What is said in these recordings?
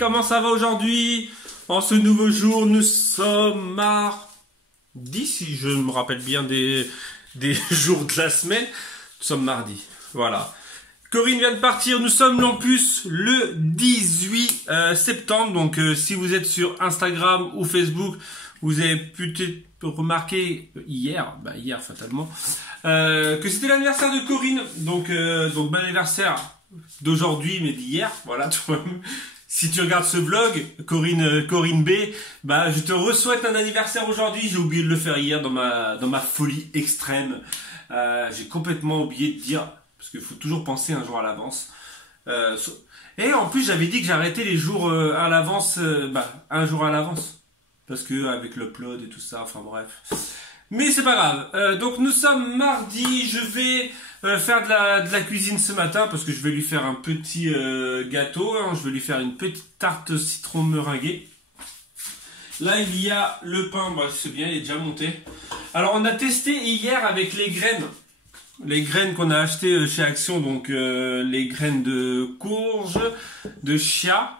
comment ça va aujourd'hui? En ce nouveau jour, nous sommes mardi, si je me rappelle bien des jours de la semaine. Nous sommes mardi, voilà. Corinne vient de partir, nous sommes en plus le 18 septembre. Donc si vous êtes sur Instagram ou Facebook, vous avez peut-être remarqué hier fatalement, que c'était l'anniversaire de Corinne. Donc bon anniversaire d'aujourd'hui mais d'hier, voilà. Si tu regardes ce vlog, Corinne B, bah je te souhaite un anniversaire aujourd'hui. J'ai oublié de le faire hier dans ma folie extrême. J'ai complètement oublié de dire, parce qu'il faut toujours penser un jour à l'avance. Et en plus j'avais dit que j'arrêtais les jours à l'avance, un jour à l'avance, parce que avec l'upload et tout ça, enfin bref. Mais c'est pas grave. Donc nous sommes mardi. Je vais faire de la cuisine ce matin parce que je vais lui faire un petit gâteau. Hein. Je vais lui faire une petite tarte citron meringuée. Là il y a le pain. Bah, c'est bien, il est déjà monté. Alors on a testé hier avec les graines. Les graines qu'on a achetées chez Action. Donc les graines de courge, de chia,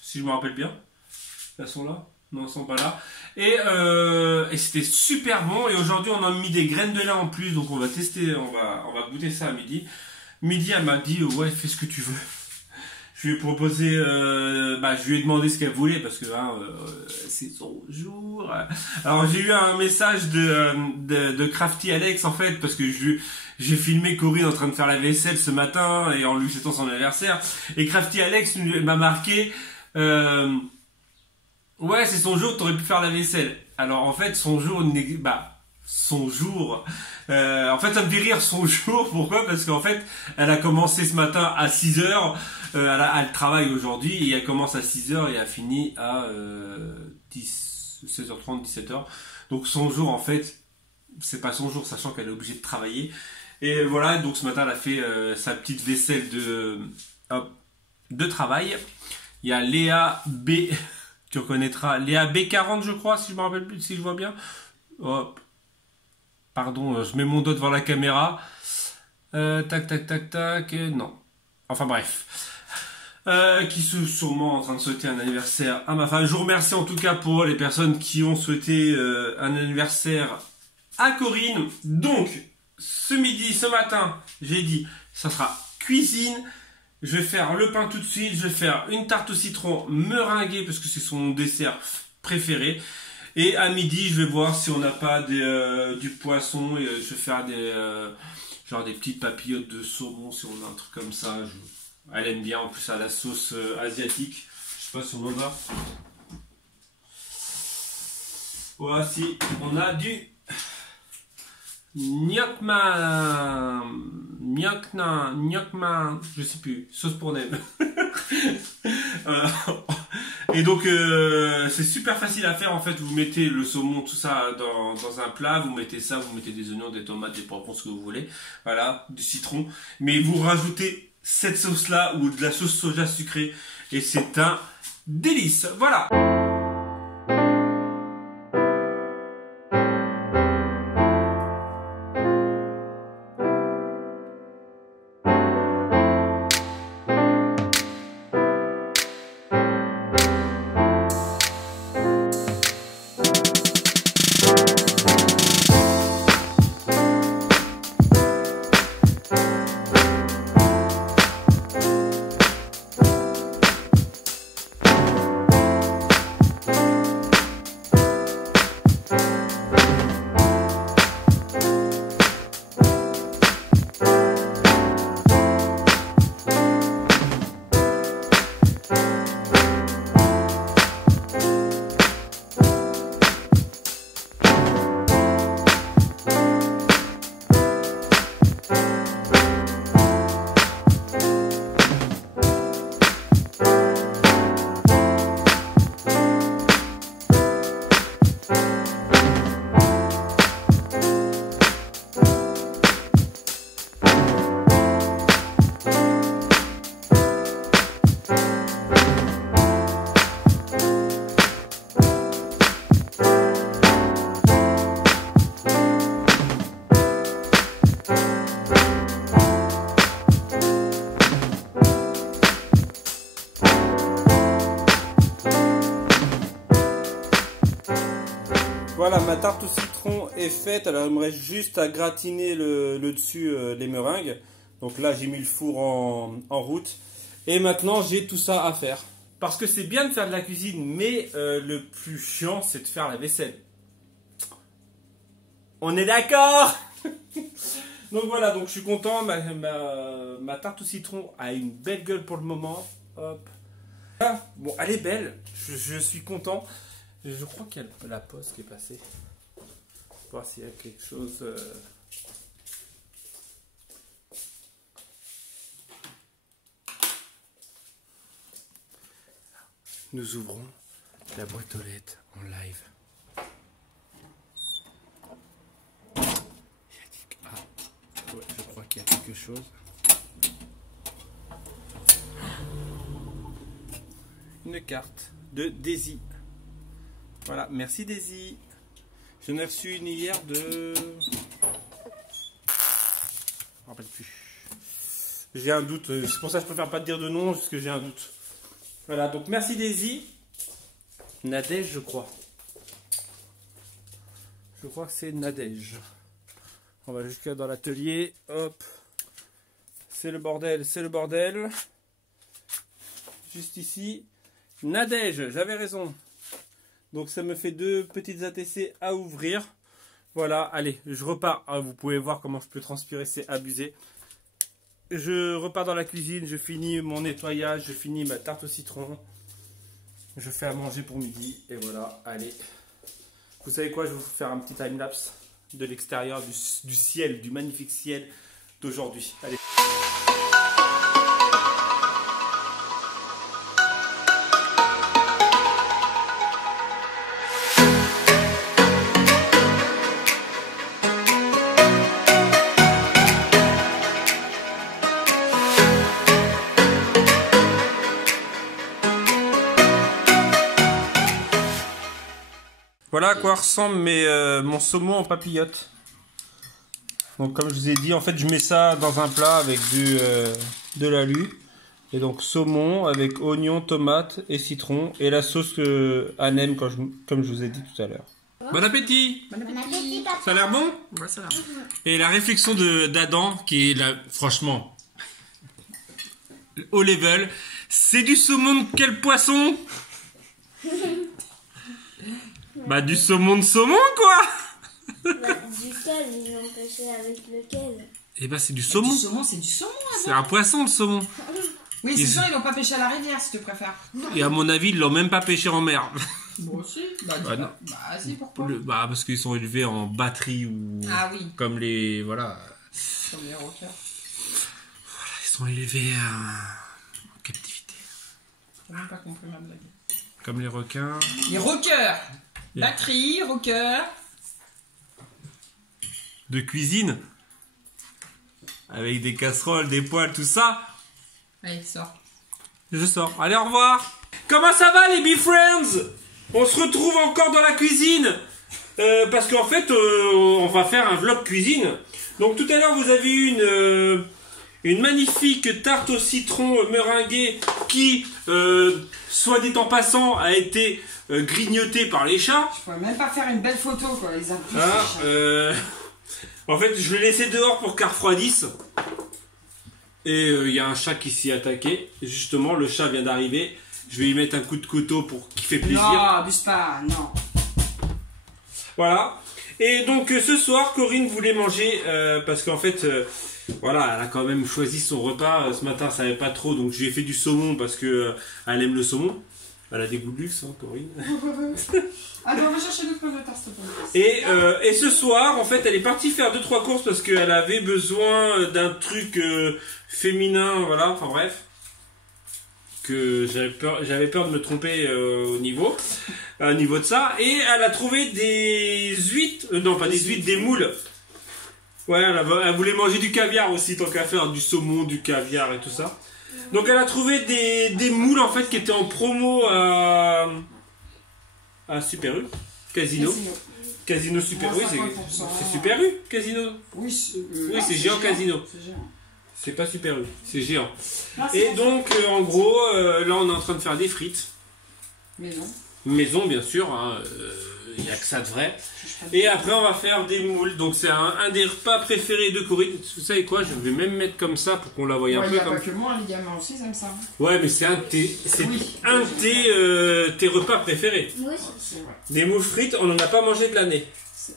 si je me rappelle bien. Elles sont là? Non, elles sont pas là. Et c'était super bon. Et aujourd'hui, on a mis des graines de lin en plus. Donc, on va tester, on va goûter ça à midi. Midi, elle m'a dit, ouais, fais ce que tu veux. Je lui ai proposé, je lui ai demandé ce qu'elle voulait parce que c'est son jour. Alors, j'ai eu un message de Crafty Alex, en fait, parce que j'ai filmé Corinne en train de faire la vaisselle ce matin et en lui souhaitant son anniversaire. Et Crafty Alex m'a marqué, ouais, c'est son jour, t'aurais pu faire la vaisselle. Alors en fait, son jour, en fait, ça me fait rire son jour. Pourquoi? Parce qu'en fait, elle a commencé ce matin à 6 heures. Elle travaille aujourd'hui et elle commence à 6 heures et elle finit à 16h30, 17h. Donc son jour, en fait, c'est pas son jour, sachant qu'elle est obligée de travailler. Et voilà, donc ce matin, elle a fait sa petite vaisselle de travail. Il y a Léa B. Tu reconnaîtras Léa B40, je crois, si je me rappelle plus, si je vois bien. Hop. Pardon, je mets mon doigt devant la caméra. Tac, tac, tac, tac. Non. Enfin bref. Qui sont sûrement en train de souhaiter un anniversaire à ma femme. Je vous remercie en tout cas pour les personnes qui ont souhaité un anniversaire à Corinne. Donc, ce matin, j'ai dit, ça sera cuisine. Je vais faire le pain tout de suite, je vais faire une tarte au citron meringuée parce que c'est son dessert préféré. Et à midi, je vais voir si on n'a pas du poisson et je vais faire genre des petites papillotes de saumon si on a un truc comme ça. Elle aime bien en plus à la sauce asiatique. Je sais pas si on en a. Voici, on a du Nyokman, je sais plus, sauce pour nem. Et donc c'est super facile à faire en fait. Vous mettez le saumon, tout ça dans un plat, vous mettez ça, vous mettez des oignons, des tomates, des poivrons, ce que vous voulez, voilà, du citron. Mais vous rajoutez cette sauce là ou de la sauce soja sucrée et c'est un délice. Voilà. Voilà, ma tarte au citron est faite. Alors il me reste juste à gratiner le dessus, les meringues. Donc là j'ai mis le four en route. Et maintenant j'ai tout ça à faire. Parce que c'est bien de faire de la cuisine, mais le plus chiant c'est de faire la vaisselle. On est d'accord? Donc voilà, donc je suis content. Ma tarte au citron a une belle gueule pour le moment. Hop. Ah, bon, elle est belle. Je suis content. Je crois qu'il y a la poste qui est passée. Voir s'il y a quelque chose. Nous ouvrons la boîte aux lettres en live. Ouais, je crois qu'il y a quelque chose. Une carte de Daisy. Voilà, merci Daisy. J'en ai reçu une hier de... Je me rappelle plus. J'ai un doute, c'est pour ça que je préfère pas te dire de nom, parce que j'ai un doute. Voilà, donc merci Daisy. Nadège, je crois. Je crois que c'est Nadège. On va jusqu'à dans l'atelier. Hop. C'est le bordel, c'est le bordel. Juste ici. Nadège, j'avais raison. Donc ça me fait 2 petites ATC à ouvrir. Voilà, allez, je repars. Ah, vous pouvez voir comment je peux transpirer, c'est abusé. Je repars dans la cuisine, je finis mon nettoyage, je finis ma tarte au citron. Je fais à manger pour midi. Et voilà, allez. Vous savez quoi, je vais vous faire un petit time-lapse de l'extérieur, du ciel, du magnifique ciel d'aujourd'hui. Allez. Voilà à quoi ressemble mon saumon en papillote. Donc comme je vous ai dit, en fait je mets ça dans un plat avec de l'alu. Et donc saumon avec oignon, tomate et citron. Et la sauce que Anne aime comme je vous ai dit tout à l'heure. Bon appétit! Bon appétit, papa. Ça a l'air bon? Ouais, ça a l'air. Et la réflexion d'Adam, qui est là, franchement, au level, c'est du saumon de quel poisson? Bah du saumon de saumon quoi. Bah, duquel ils ont pêché avec lequel? Et bah c'est du saumon. Du saumon, c'est du saumon. C'est un poisson le saumon. Oui, c'est Ils- sûr, ils l'ont pas pêché à la rivière, si tu préfères. Et à mon avis ils l'ont même pas pêché en mer. Moi aussi. Bah, Bah, non. bah si, pourquoi? Bah parce qu'ils sont élevés en batterie ou Ah oui, comme les voilà. comme les rockers. Ils sont élevés en captivité. J'ai même pas compris ma blague. Comme les requins. Les rockers. Yeah. Batterie, rocker. De cuisine. Avec des casseroles, des poêles, tout ça. Allez, sors. Je sors. Allez, au revoir. Comment ça va les B-Friends? On se retrouve encore dans la cuisine. Parce qu'en fait, on va faire un vlog cuisine. Donc tout à l'heure, vous avez eu une magnifique tarte au citron meringuée qui, soit dit en passant, a été grignotée par les chats. Je pourrais même pas faire une belle photo, quoi, les arbres. Hein, en fait, je l'ai laissé dehors pour qu'elle refroidisse. Et il y a un chat qui s'y est attaqué. Et justement, le chat vient d'arriver. Je vais lui mettre un coup de couteau pour qu'il fait plaisir. Non, abuse pas, non. Voilà. Et donc ce soir, Corinne voulait manger parce qu'en fait, voilà, elle a quand même choisi son repas. Ce matin, ça savait pas trop, donc je lui ai fait du saumon parce que elle aime le saumon. Elle a des goûts de luxe, hein, Corinne. Attends, on va chercher d'autres pommes de terre, s'il te plaît. Et ce soir, en fait, elle est partie faire 2-3 courses parce qu'elle avait besoin d'un truc féminin, voilà, enfin bref. Que j'avais peur de me tromper au niveau de ça. Et elle a trouvé des huîtres, non pas des huîtres, des moules. Ouais, elle voulait manger du caviar aussi, tant qu'à faire du saumon, du caviar et tout ça. Donc elle a trouvé des moules en fait qui étaient en promo à Super U, Casino. Casino Super U, c'est Super U, Casino. Oui, c'est Géant Casino. C'est géant. C'est pas Super U, c'est Géant. Ah, c'est Et bon. donc en gros, là on est en train de faire des frites. Mais non. maison bien sûr, hein, il n'y a que ça de vrai. Et après on va faire des moules, donc c'est un des repas préférés de Corinne. Vous savez quoi, je vais même mettre comme ça pour qu'on la voie un Il peu n'y a comme... pas que moi, les gamins aussi, ils aiment ça. Ouais, mais c'est un de tes repas préférés. Moi aussi. C'est vrai. Des moules frites, on n'en a pas mangé de l'année.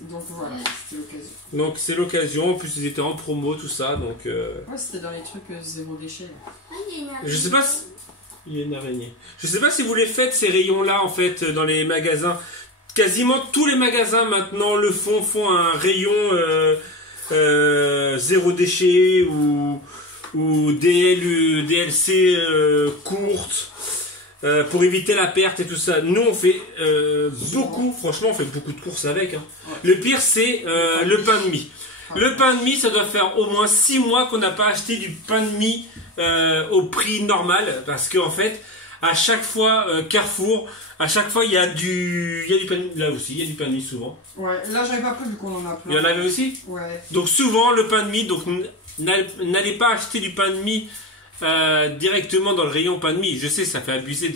Donc voilà, c'était l'occasion. Donc c'est l'occasion, en plus ils étaient en promo, tout ça, donc... Ouais, c'était dans les trucs zéro déchet. Là. Ah, il y a une Je sais pas si... Il y a une araignée. Je sais pas si vous les faites, ces rayons-là, en fait, dans les magasins. Quasiment tous les magasins, maintenant, le font un rayon zéro déchet ou DLC courte. Pour éviter la perte et tout ça. Nous on fait beaucoup, franchement on fait beaucoup de courses avec. Hein. Ouais. Le pire c'est le pain de mie. Le pain de mie ça doit faire au moins 6 mois qu'on n'a pas acheté du pain de mie au prix normal. Parce qu'en fait, à chaque fois, Carrefour, à chaque fois il y a du pain de mie. Là aussi, il y a du pain de mie souvent. Ouais, là j'avais pas pris vu qu'on en a plein. Il y en avait aussi. Ouais. Donc souvent le pain de mie, donc n'allez pas acheter du pain de mie directement dans le rayon pain de mie. Je sais, ça fait abuser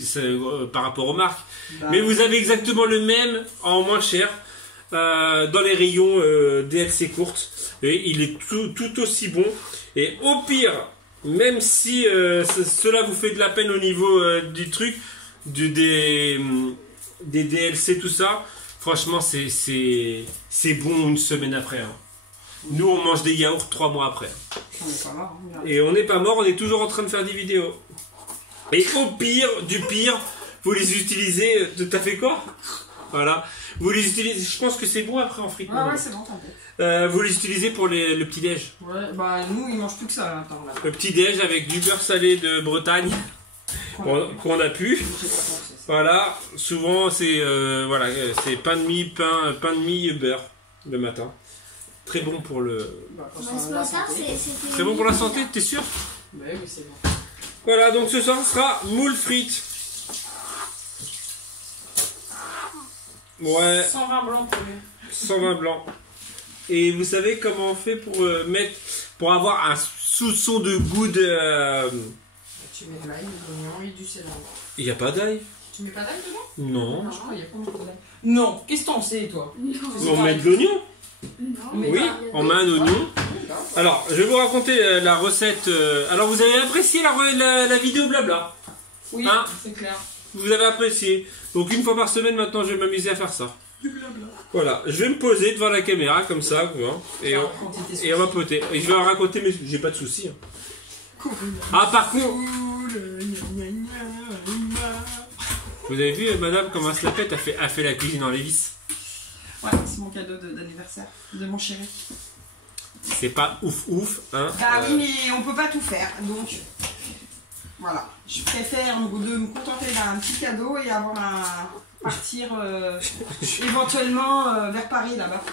par rapport aux marques. Bah, Mais vous avez exactement le même en moins cher dans les rayons DLC courtes. Et il est tout aussi bon. Et au pire, même si cela vous fait de la peine au niveau du truc, des DLC, tout ça, franchement, c'est bon une semaine après. Hein. Nous, on mange des yaourts 3 mois après. on est pas mort. Hein, Et on n'est pas mort, on est toujours en train de faire des vidéos. Et au pire, du pire, vous les utilisez. T'as fait quoi? Voilà. Vous les utilisez. Je pense que c'est bon après en frites. ouais, c'est bon, t'inquiète. Vous les utilisez pour le petit-déj. Ouais, bah nous, ils mangent plus que ça là. Attends, là. Le petit-déj avec du beurre salé de Bretagne qu'on a pu. J'ai pas pensé ça. Voilà. Souvent, c'est pain de mie, pain de mie, beurre le matin. Très bon pour le. Bah, quand Bah, on ce a la matin, santé. c'était. Très bon pour la santé, t'es sûr? Bah oui, c'est bon. Voilà, donc ce soir sera moule frites. Ouais. 120 blancs pour lui. 120 blanc. Et vous savez comment on fait pour avoir un soupçon de goût de... Tu mets de l'ail, de l'oignon et du céleri. Il n'y a pas d'ail? Tu mets pas d'ail dedans? Non. Non, je crois qu'il y a pas beaucoup d'ail. Non, qu'est-ce que t'en sais toi? Non. On met de l'oignon? Non. Mais Oui, pas- on met un oignon. Alors, je vais vous raconter la recette. Alors, vous avez apprécié la vidéo blabla? Oui, Hein? c'est clair. Vous avez apprécié. Donc, une fois par semaine, maintenant, je vais m'amuser à faire ça. Voilà, je vais me poser devant la caméra, comme ça, quoi, et on va poter. Et je vais en raconter, mais j'ai pas de soucis. Hein. Ah, par contre, vous avez vu, madame, comment elle se la pète, elle fait la cuisine en Lévis. Ouais, c'est mon cadeau d'anniversaire de mon chéri. C'est pas ouf, hein. Bah oui, mais on peut pas tout faire, donc voilà. Je préfère de me contenter d'un petit cadeau et avoir partir éventuellement vers Paris là-bas.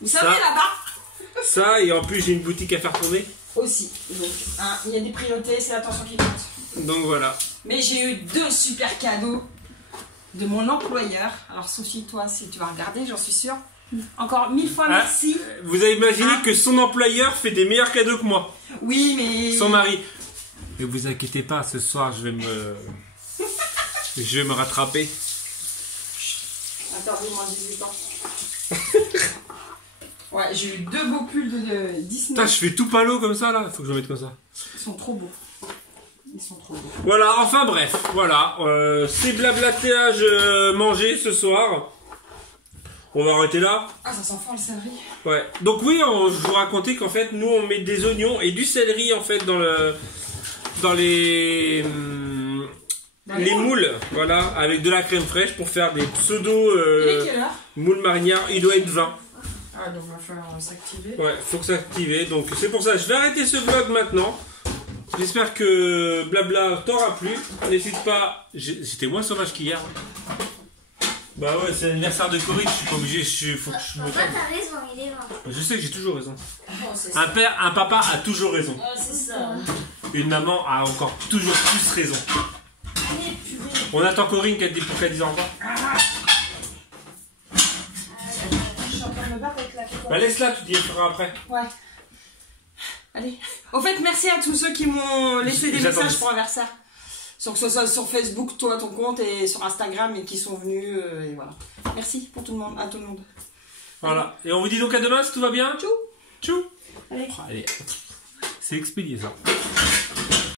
Vous savez Ça. là-bas Ça, et en plus, j'ai une boutique à faire tourner. aussi. Donc, hein, il y a des priorités, c'est l'attention qui compte. Donc voilà. Mais j'ai eu 2 super cadeaux de mon employeur. Alors Sophie, toi, si tu vas regarder, j'en suis sûre. Encore 1000 fois Ah, merci. Vous avez imaginé Ah. que son employeur fait des meilleurs cadeaux que moi. Oui, mais... Son mari. Ne vous inquiétez pas, ce soir, je vais me rattraper. Interdit-moi 18 ans. Ouais, j'ai eu 2 beaux pulls de Disney. Putain, je fais tout palo comme ça, là. Faut que je mette comme ça. Ils sont trop beaux. Ils sont trop beaux. Voilà, enfin bref, voilà. C'est blablatéage mangé ce soir. On va arrêter là. Ah, ça sent fort le céleri. Ouais. Donc oui, je vous racontais qu'en fait, nous, on met des oignons et du céleri, en fait, dans les moules, voilà, avec de la crème fraîche pour faire des pseudo Il est quelle heure? moules marinières. Il doit être 20. Ah, donc il va falloir s'activer. Ouais, faut que ça active. Donc c'est pour ça, je vais arrêter ce vlog maintenant. J'espère que blabla t'aura plu. N'hésite pas. J'étais moins sauvage qu'hier. Bah ouais, c'est l'anniversaire de Corinne, je suis pas obligé, faut que je me Papa, calme. t'as raison, il est 20. Je sais que j'ai toujours raison. c'est Un père, un papa a toujours raison. c'est ça. Une maman a encore toujours plus raison. Allez, purée. On attend Corinne pour qu'elle dise au revoir. Je suis en train de me battre avec la Bah laisse-la, tu dis le feras après. Ouais. Allez. Au fait, merci à tous ceux qui m'ont laissé des J'attends. messages pour l'anniversaire. Sur, que ce soit sur Facebook, toi, ton compte, et sur Instagram, et qui sont venus, et voilà. Merci pour tout le monde, à tout le monde. Voilà. Et on vous dit donc à demain si tout va bien. Tchou. Tchou. Allez. Allez. C'est expédié ça.